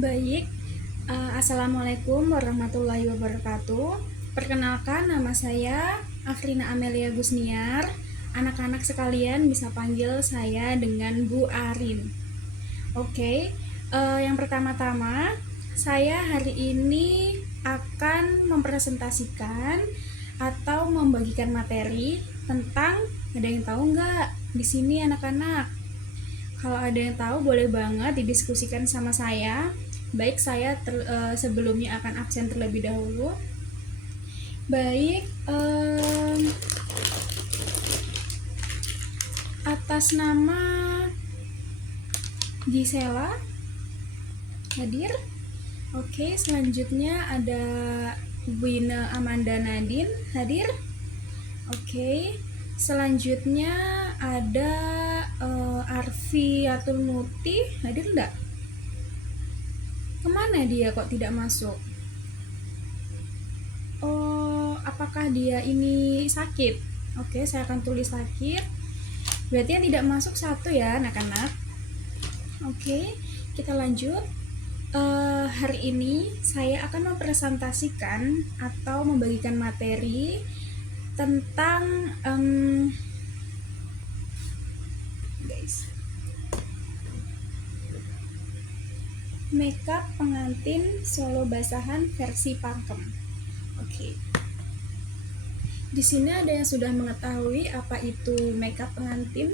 Baik, Assalamualaikum warahmatullahi wabarakatuh. Perkenalkan, nama saya Afrina Amelia Gusniar. Anak-anak sekalian bisa panggil saya dengan Bu Arin. Oke, yang pertama-tama, saya hari ini akan mempresentasikan atau membagikan materi tentang, ada yang tahu nggak di sini anak-anak? Kalau ada yang tahu boleh banget didiskusikan sama saya. Baik, saya sebelumnya akan absen terlebih dahulu. Baik, atas nama Gisela hadir. Oke, selanjutnya ada Wina Amanda Nadine hadir. Oke, selanjutnya ada Arfi Atul Muti hadir enggak? Kemana dia kok tidak masuk? Oh, apakah dia ini sakit? Oke, saya akan tulis sakit. Berarti yang tidak masuk satu ya anak-anak. Oke, kita lanjut. Hari ini saya akan mempresentasikan atau membagikan materi tentang guys, makeup pengantin solo basahan versi pakem. Oke. Di sini ada yang sudah mengetahui apa itu makeup pengantin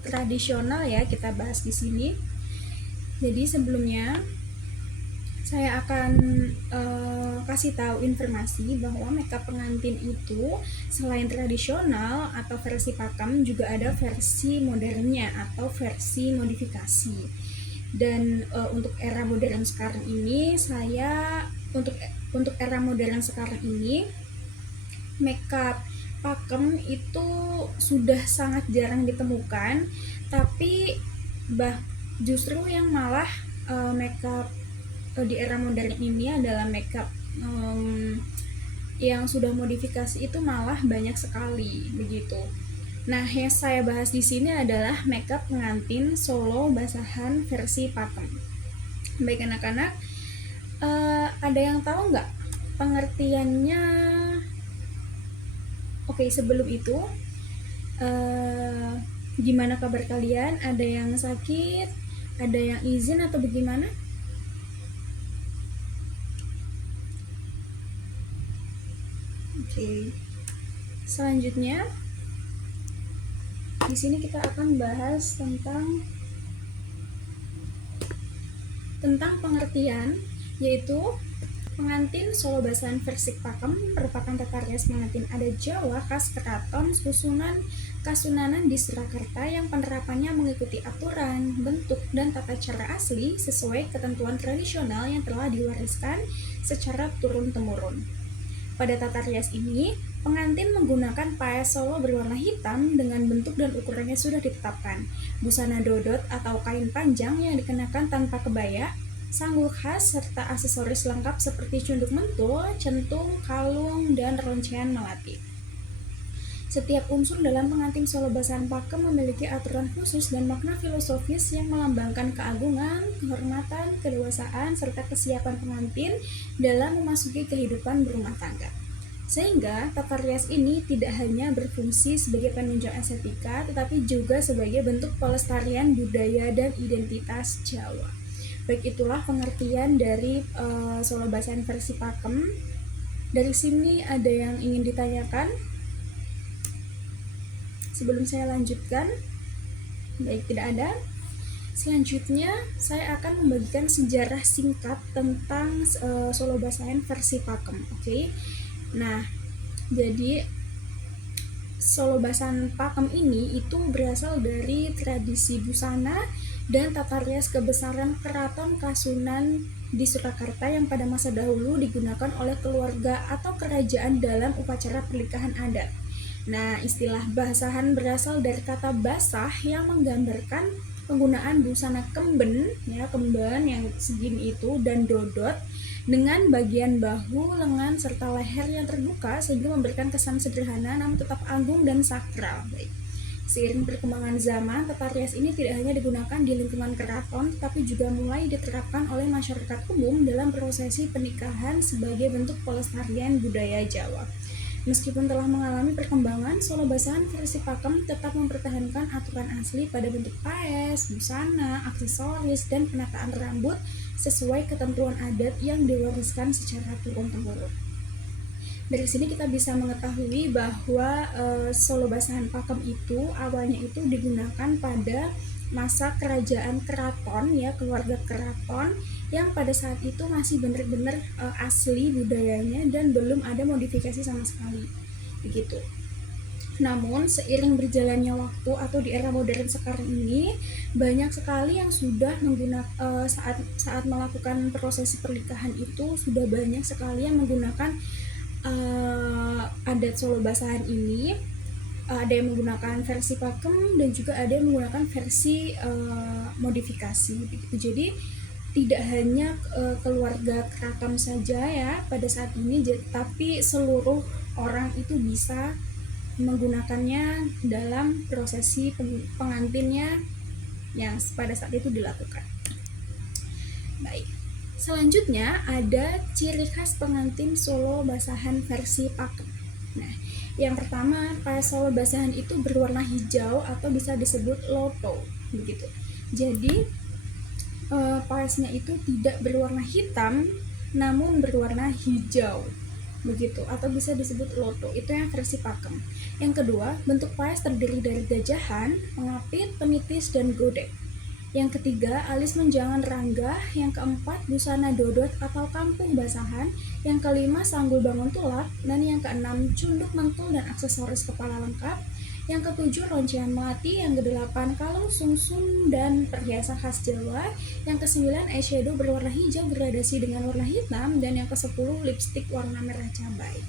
tradisional ya, kita bahas di sini. Jadi sebelumnya saya akan kasih tahu informasi bahwa makeup pengantin itu selain tradisional atau versi pakem juga ada versi modernnya atau versi modifikasi. Dan untuk era modern sekarang ini untuk era modern sekarang ini makeup pakem itu sudah sangat jarang ditemukan, tapi justru yang malah makeup di era modern ini adalah makeup yang sudah modifikasi itu malah banyak sekali begitu. Nah, yang saya bahas di sini adalah makeup pengantin solo basahan versi pakem. Baik anak-anak, ada yang tahu nggak pengertiannya? Oke, sebelum itu, gimana kabar kalian? Ada yang sakit? Ada yang izin atau bagaimana? Oke. Selanjutnya, di sini kita akan bahas tentang pengertian, yaitu pengantin solo basahan versi pakem merupakan tata rias pengantin adat Jawa khas keraton susunan Kasunanan di Surakarta yang penerapannya mengikuti aturan, bentuk, dan tata cara asli sesuai ketentuan tradisional yang telah diwariskan secara turun-temurun. Pada tata rias ini, pengantin menggunakan paes solo berwarna hitam dengan bentuk dan ukurannya sudah ditetapkan, busana dodot atau kain panjang yang dikenakan tanpa kebaya, sanggul khas, serta aksesoris lengkap seperti cunduk mentul, centung, kalung, dan roncean melati. Setiap unsur dalam pengantin solo basahan pakem memiliki aturan khusus dan makna filosofis yang melambangkan keagungan, kehormatan, kedewasaan, serta kesiapan pengantin dalam memasuki kehidupan berumah tangga. Sehingga tata rias ini tidak hanya berfungsi sebagai penunjang estetika, tetapi juga sebagai bentuk pelestarian budaya dan identitas Jawa. Baik, itulah pengertian dari solo basahan versi pakem. Dari sini ada yang ingin ditanyakan? Sebelum saya lanjutkan, baik, tidak ada. Selanjutnya saya akan membagikan sejarah singkat tentang solo basahan versi pakem. Oke. Nah, jadi solo basahan pakem ini itu berasal dari tradisi busana dan tata rias kebesaran Keraton Kasunan di Surakarta yang pada masa dahulu digunakan oleh keluarga atau kerajaan dalam upacara pernikahan adat. Nah, istilah basahan berasal dari kata basah yang menggambarkan penggunaan busana kemben, ya, kemben yang segini itu, dan dodot dengan bagian bahu, lengan, serta leher yang terbuka sehingga memberikan kesan sederhana namun tetap agung dan sakral. Baik. Seiring perkembangan zaman, tata rias ini tidak hanya digunakan di lingkungan keraton, tetapi juga mulai diterapkan oleh masyarakat umum dalam prosesi pernikahan sebagai bentuk pelestarian budaya Jawa. Meskipun telah mengalami perkembangan, Solo Basahan versi Pakem tetap mempertahankan aturan asli pada bentuk paes, busana, aksesoris, dan penataan rambut sesuai ketentuan adat yang diwariskan secara turun-temurun. Dari sini kita bisa mengetahui bahwa Solo Basahan Pakem itu awalnya itu digunakan pada masa kerajaan keraton, ya, keluarga keraton yang pada saat itu masih benar-benar asli budayanya dan belum ada modifikasi sama sekali, begitu. Namun seiring berjalannya waktu atau di era modern sekarang ini, banyak sekali yang sudah menggunakan saat melakukan prosesi pernikahan itu sudah banyak sekali yang menggunakan adat Solo Basahan ini. Ada yang menggunakan versi Pakem dan juga ada yang menggunakan versi modifikasi, begitu. Jadi tidak hanya keluarga keraton saja ya pada saat ini, tapi seluruh orang itu bisa menggunakannya dalam prosesi pengantinnya yang pada saat itu dilakukan. Baik, selanjutnya ada ciri khas pengantin Solo Basahan versi Pakem. Nah, yang pertama, paes Solo Basahan itu berwarna hijau atau bisa disebut loto, begitu. Jadi paesnya itu tidak berwarna hitam namun berwarna hijau, begitu, atau bisa disebut loto. Itu yang versi Pakem. Yang kedua, bentuk paes terdiri dari gajahan, pengapit, penitis, dan godek. Yang ketiga, alis menjangan rangga. Yang keempat, busana dodot atau kampung basahan. Yang kelima, sanggul bangun tulak. Dan yang keenam, cunduk mentul dan aksesoris kepala lengkap. Yang ketujuh, lonceng melati. Yang kedelapan, kalung sungsung dan perhiasan khas Jawa. Yang kesembilan, eyeshadow berwarna hijau gradasi dengan warna hitam. Dan yang kesepuluh, lipstik warna merah cabai.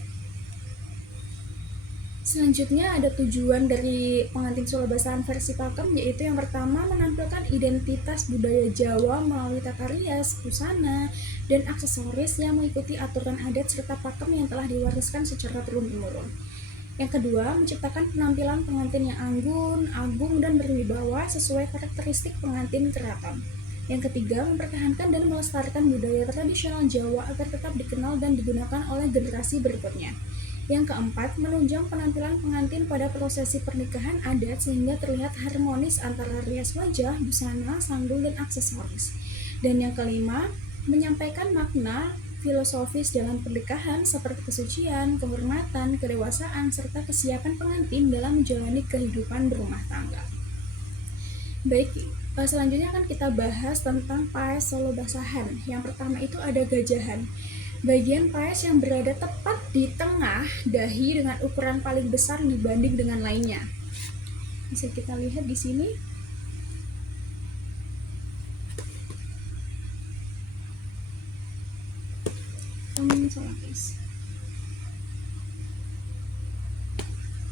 Selanjutnya ada tujuan dari pengantin Solo Basahan versi Pakem, yaitu yang pertama menampilkan identitas budaya Jawa melalui tata rias, busana, dan aksesoris yang mengikuti aturan adat serta pakem yang telah diwariskan secara turun-temurun. Yang kedua, menciptakan penampilan pengantin yang anggun, agung, dan berwibawa sesuai karakteristik pengantin keraton. Yang ketiga, mempertahankan dan melestarikan budaya tradisional Jawa agar tetap dikenal dan digunakan oleh generasi berikutnya. Yang keempat, menunjang penampilan pengantin pada prosesi pernikahan adat sehingga terlihat harmonis antara rias wajah, busana, sanggul, dan aksesoris. Dan yang kelima, menyampaikan makna filosofis dalam pernikahan seperti kesucian, kehormatan, kedewasaan, serta kesiapan pengantin dalam menjalani kehidupan berumah tangga. Baik, selanjutnya akan kita bahas tentang paes Solo Basahan. Yang pertama itu ada gajahan. Bagian paes yang berada tepat di tengah dahi dengan ukuran paling besar dibanding dengan lainnya. Bisa kita lihat di sini.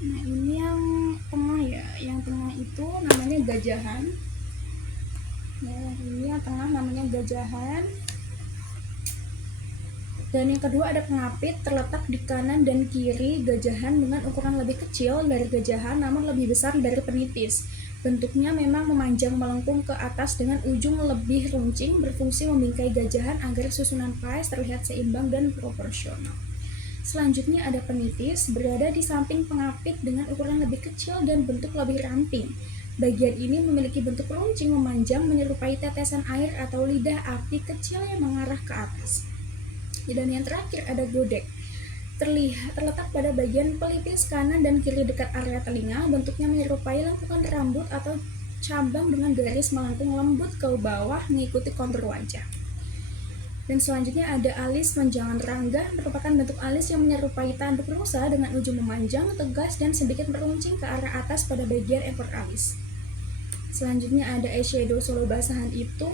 Nah, ini yang tengah ya. Yang tengah itu namanya gajahan. Ya, ini yang tengah namanya gajahan. Dan yang kedua ada pengapit, terletak di kanan dan kiri gajahan dengan ukuran lebih kecil dari gajahan namun lebih besar dari penitis. Bentuknya memang memanjang melengkung ke atas dengan ujung lebih runcing, berfungsi membingkai gajahan agar susunan paes terlihat seimbang dan proporsional. Selanjutnya ada penitis, berada di samping pengapit dengan ukuran lebih kecil dan bentuk lebih ramping. Bagian ini memiliki bentuk runcing memanjang menyerupai tetesan air atau lidah api kecil yang mengarah ke atas. Dan yang terakhir ada godek, terletak pada bagian pelipis kanan dan kiri dekat area telinga. Bentuknya menyerupai lengkungan rambut atau cabang dengan garis melengkung lembut ke bawah mengikuti kontur wajah. Dan selanjutnya ada alis menjangan rangga, merupakan bentuk alis yang menyerupai tanduk rusa dengan ujung memanjang, tegas, dan sedikit meruncing ke arah atas pada bagian ekor alis. Selanjutnya ada eyeshadow Solo Basahan itu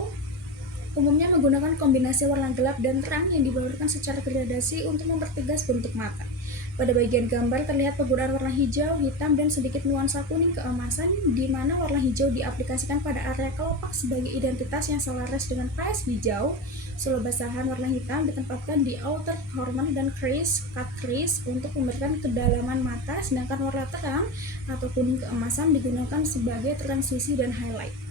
umumnya menggunakan kombinasi warna gelap dan terang yang dibalurkan secara gradasi untuk mempertegas bentuk mata. Pada bagian gambar terlihat penggunaan warna hijau, hitam, dan sedikit nuansa kuning keemasan, di mana warna hijau diaplikasikan pada area kelopak sebagai identitas yang selaras dengan paes hijau. Solo basahan warna hitam ditempatkan di outer corner dan cut crease untuk memberikan kedalaman mata, sedangkan warna terang atau kuning keemasan digunakan sebagai transisi dan highlight.